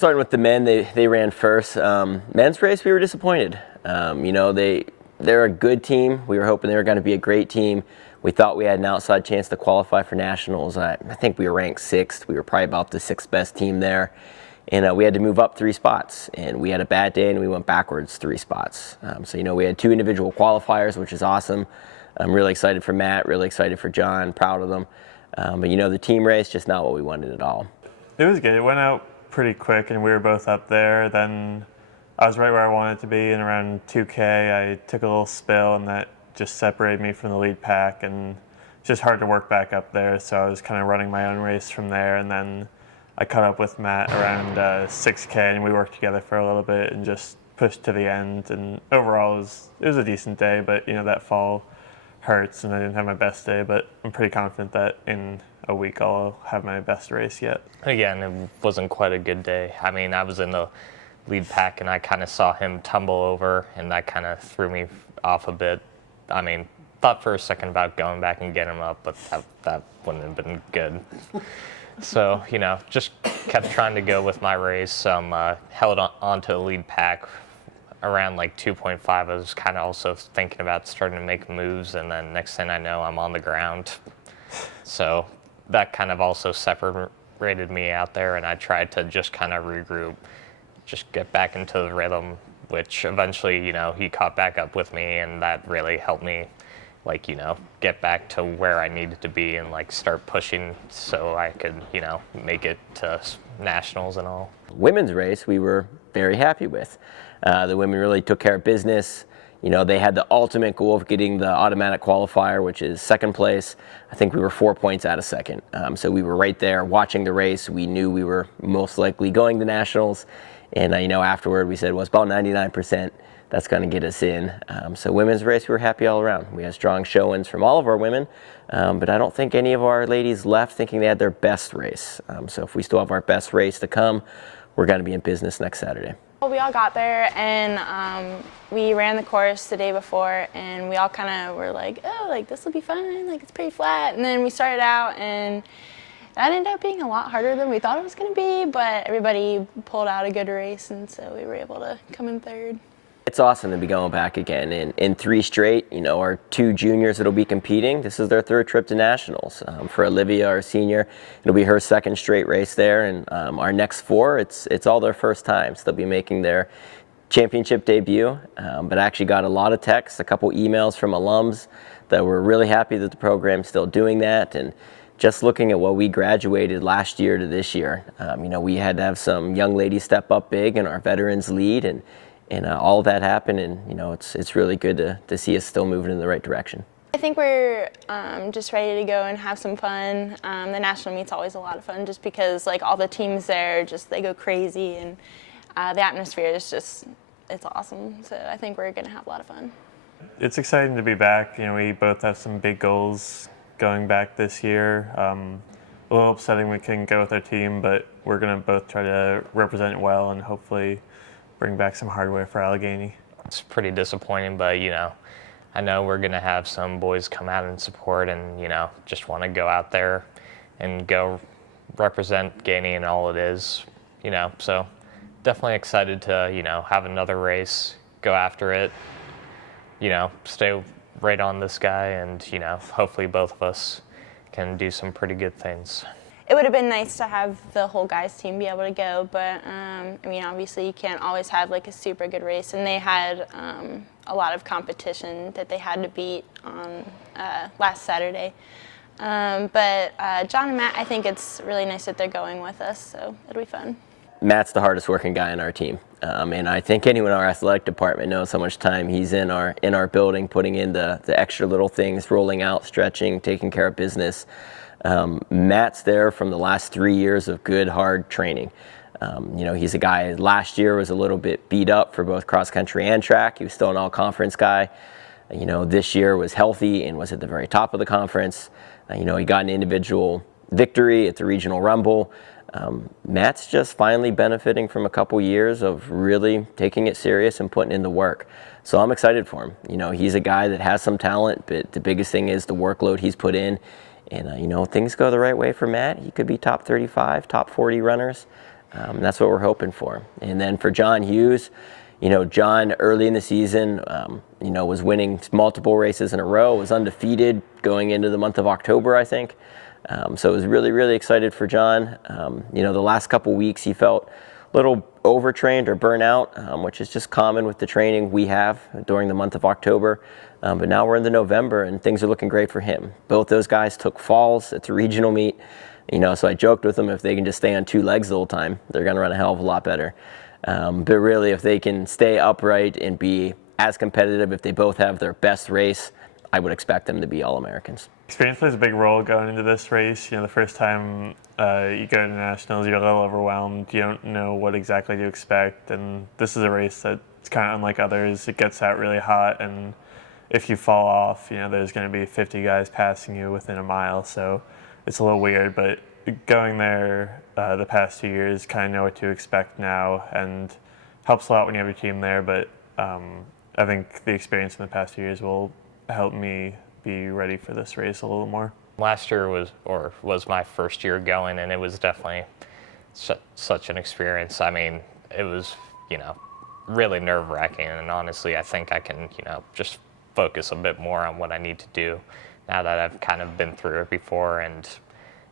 starting with the men, they ran first. Men's race, we were disappointed. They're a good team. We were hoping they were going to be a great team. We thought we had an outside chance to qualify for nationals. I think we were ranked 6th. We were probably about the 6th best team there. And we had to move up 3 spots. And we had a bad day, and we went backwards 3 spots. We had 2 individual qualifiers, which is awesome. I'm really excited for Matt, really excited for John, proud of them. But the team race, just not what we wanted at all. It was good. It went out pretty quick, and we were both up there. Then I was right where I wanted to be, and around 2K, I took a little spill, and that just separated me from the lead pack, and it's just hard to work back up there. So I was kind of running my own race from there, and then I caught up with Matt around 6K, and we worked together for a little bit and just pushed to the end. And overall, it was a decent day, but that fall hurts, and I didn't have my best day. But I'm pretty confident that in a week I'll have my best race yet. Again, it wasn't quite a good day. I mean, I was in the lead pack, and I kind of saw him tumble over, and that kind of threw me off a bit. I mean, thought for a second about going back and getting him up, but that wouldn't have been good. So, just kept trying to go with my race. Held on to the lead pack around like 2.5. I was kind of also thinking about starting to make moves, and then next thing I know, I'm on the ground. So that kind of also separated me out there, and I tried to just kind of regroup, just get back into the rhythm, which eventually, he caught back up with me, and that really helped me, get back to where I needed to be and, start pushing so I could, make it to nationals and all. Women's race, we were very happy with. The women really took care of business. They had the ultimate goal of getting the automatic qualifier, which is 2nd place. I think we were 4 points out of 2nd. So we were right there watching the race. We knew we were most likely going to nationals. And, afterward we said, well, it's about 99%. That's going to get us in. So women's race, we were happy all around. We had strong showings from all of our women, but I don't think any of our ladies left thinking they had their best race. So if we still have our best race to come, we're going to be in business next Saturday. Well, we all got there, and we ran the course the day before, and we all kind of were like, oh, this will be fun, it's pretty flat. And then we started out, and that ended up being a lot harder than we thought it was going to be, but everybody pulled out a good race, and so we were able to come in 3rd. It's awesome to be going back again in 3 straight. Our 2 juniors that'll be competing, this is their 3rd trip to nationals. For Olivia, our senior, it'll be her 2nd straight race there, and our next 4, it's all their first times. They'll be making their championship debut, but I actually got a lot of texts, a couple emails from alums that were really happy that the program's still doing that. And just looking at what we graduated last year to this year, we had to have some young ladies step up big in our veterans lead, and all of that happened, and it's really good to see us still moving in the right direction. I think we're just ready to go and have some fun. The national meet's always a lot of fun, just because all the teams there, they go crazy, and the atmosphere is it's awesome. So I think we're going to have a lot of fun. It's exciting to be back. We both have some big goals going back this year. A little upsetting we couldn't go with our team, but we're going to both try to represent it well and hopefully bring back some hardware for Allegheny. It's pretty disappointing, but I know we're going to have some boys come out and support, and just want to go out there and go represent Gainey and all it is. So definitely excited to have another race, go after it, stay right on this guy, and hopefully both of us can do some pretty good things. It would have been nice to have the whole guys team be able to go, but obviously you can't always have a super good race, and they had a lot of competition that they had to beat on last Saturday. But John and Matt, I think it's really nice that they're going with us, so it'll be fun. Matt's the hardest working guy in our team, and I think anyone in our athletic department knows how much time he's in our building, putting in the extra little things, rolling out, stretching, taking care of business. Matt's there from the last 3 years of good, hard training. He's a guy, last year was a little bit beat up for both cross country and track. He was still an all-conference guy. This year was healthy and was at the very top of the conference. He got an individual victory at the regional rumble. Matt's just finally benefiting from a couple years of really taking it serious and putting in the work. So I'm excited for him. He's a guy that has some talent, but the biggest thing is the workload he's put in. And, things go the right way for Matt. He could be top 35, top 40 runners. That's what we're hoping for. And then for John Hughes, John early in the season, was winning multiple races in a row, was undefeated going into the month of October, I think. So it was really, really excited for John. The last couple weeks he felt a little overtrained or burnout, which is just common with the training we have during the month of October. But now we're into November and things are looking great for him. Both those guys took falls. It's a regional meet. So I joked with them, if they can just stay on two legs the whole time, they're going to run a hell of a lot better. But really, if they can stay upright and be as competitive, if they both have their best race, I would expect them to be All-Americans. Experience plays a big role going into this race. The first time you go to nationals, you're a little overwhelmed. You don't know what exactly to expect, and this is a race that's kind of unlike others. It gets out really hot, and if you fall off, there's going to be 50 guys passing you within a mile, so it's a little weird. But going there the past 2 years, kind of know what to expect now, and helps a lot when you have your team there. But I think the experience in the past 2 years will help me be ready for this race a little more. Last year was my first year going, and it was definitely such an experience. I mean, it was, really nerve-wracking, and honestly, I think I can, just focus a bit more on what I need to do now that I've kind of been through it before. And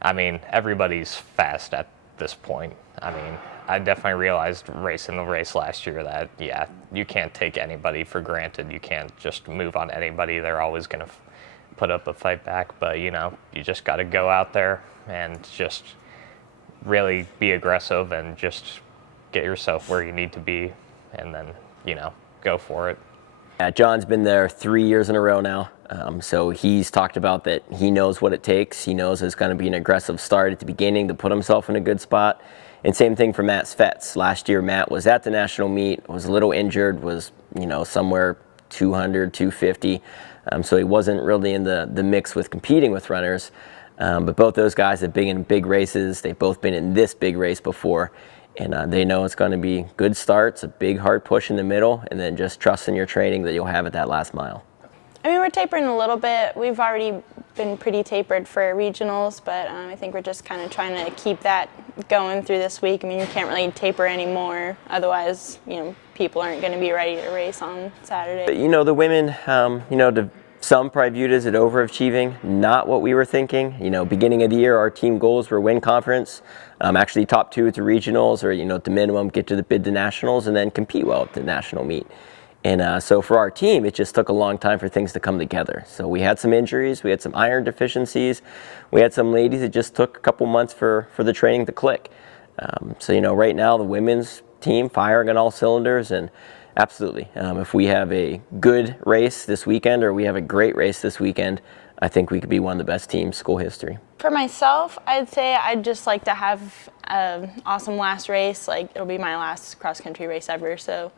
I mean, everybody's fast at this point. I mean, I definitely realized racing the race last year that, yeah, you can't take anybody for granted. You can't just move on anybody. They're always going to put up a fight back. But, you just got to go out there and just really be aggressive and just get yourself where you need to be and then, go for it. Yeah, John's been there 3 years in a row now. So he's talked about that he knows what it takes. He knows it's going to be an aggressive start at the beginning to put himself in a good spot. And same thing for Matt Svetz. Last year, Matt was at the national meet, was a little injured, was, somewhere 200, 250. So he wasn't really in the mix with competing with runners. But both those guys have been in big races. They've both been in this big race before. And they know it's going to be good starts, a big hard push in the middle, and then just trust in your training that you'll have at that last mile. I mean, we're tapering a little bit. We've already been pretty tapered for regionals, but I think we're just kind of trying to keep that going through this week. I mean, you can't really taper anymore. Otherwise, people aren't going to be ready to race on Saturday. The women, some probably viewed as it overachieving, not what we were thinking. Beginning of the year, our team goals were win conference, actually top two at the regionals, or, at the minimum, get to the bid to nationals, and then compete well at the national meet. And so for our team, it just took a long time for things to come together. So we had some injuries, we had some iron deficiencies, we had some ladies, it just took a couple months for the training to click. So right now the women's team firing on all cylinders, and absolutely, if we have a good race this weekend or we have a great race this weekend, I think we could be one of the best teams school history. For myself, I'd say I'd just like to have an awesome last race. Like, it'll be my last cross-country race ever, so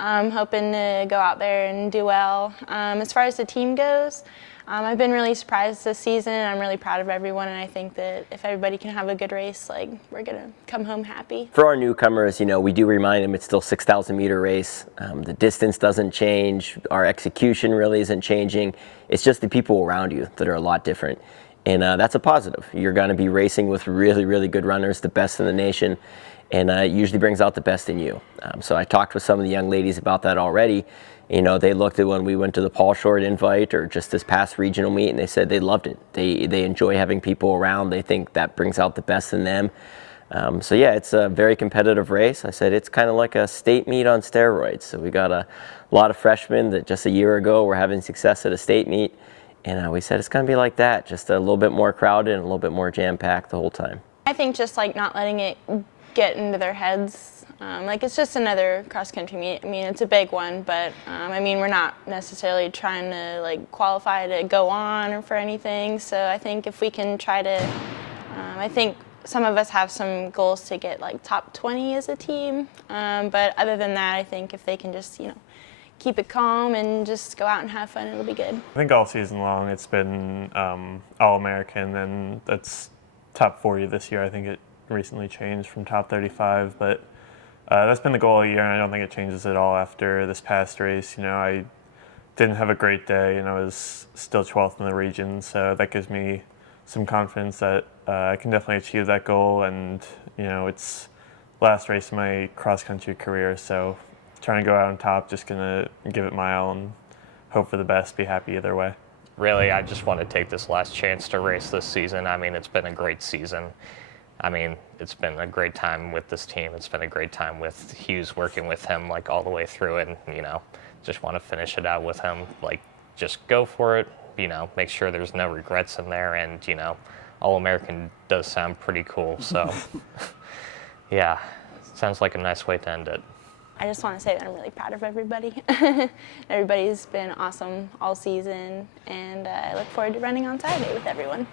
I'm hoping to go out there and do well. As far as the team goes, I've been really surprised this season. I'm really proud of everyone, and I think that if everybody can have a good race, we're going to come home happy. For our newcomers, we do remind them it's still 6,000-meter race. The distance doesn't change. Our execution really isn't changing. It's just the people around you that are a lot different. And that's a positive. You're going to be racing with really, really good runners, the best in the nation, and it usually brings out the best in you. So I talked with some of the young ladies about that already. They looked at when we went to the Paul Short invite or just this past regional meet, and they said they loved it. They enjoy having people around. They think that brings out the best in them. So yeah, it's a very competitive race. I said it's kind of like a state meet on steroids. So we got a lot of freshmen that just a year ago were having success at a state meet. And we said it's going to be like that, just a little bit more crowded and a little bit more jam-packed the whole time. I think just not letting it get into their heads. It's just another cross-country meet. I mean, it's a big one, but we're not necessarily trying to qualify to go on or for anything. So I think if we can try to, I think some of us have some goals to get top 20 as a team. But other than that, I think if they can just, keep it calm and just go out and have fun, it'll be good. I think all season long it's been All-American, and that's top 40 this year. I think it recently changed from top 35, but that's been the goal all year, and I don't think it changes at all after this past race. I didn't have a great day, and I was still 12th in the region, so that gives me some confidence that I can definitely achieve that goal. And it's last race of my cross-country career, so trying to go out on top, just going to give it my all and hope for the best, be happy either way. Really, I just want to take this last chance to race this season. I mean, it's been a great season. I mean, it's been a great time with this team. It's been a great time with Hughes, working with him like all the way through it. And, just want to finish it out with him. Like, just go for it. Make sure there's no regrets in there. And, All-American does sound pretty cool. So, yeah, sounds like a nice way to end it. I just want to say that I'm really proud of everybody. Everybody's been awesome all season, and I look forward to running on Saturday with everyone.